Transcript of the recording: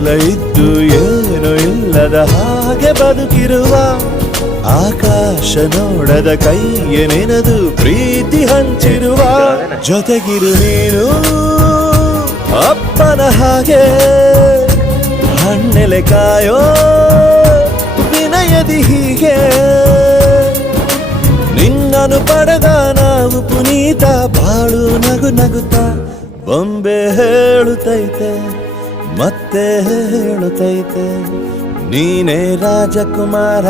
ಎಲ್ಲ ಇದ್ದು ಏನು ಇಲ್ಲದ ಹಾಗೆ ಬದುಕಿರುವ ಆಕಾಶ ನೋಡದ ಕೈಯ ನೆನೆದು ಪ್ರೀತಿ ಹಂಚಿರುವ ಜೊತೆಗಿರು ನೀನು ಅಪ್ಪನ ಹಾಗೆ ಹಣ್ಣೆಲೆ ಕಾಯೋ ವಿನಯದಿ ಹೀಗೆ ನಿನ್ನನು ಪಡೆದ ನಾವು ಪುನೀತ ಬಾಳು ನಗು ನಗುತ್ತಾ ಬೊಂಬೆ ಹೇಳುತ್ತೈತೆ ಮತ್ತೆ ಹೇಳುತ್ತೈತೆ ನೀನೇ ರಾಜಕುಮಾರ.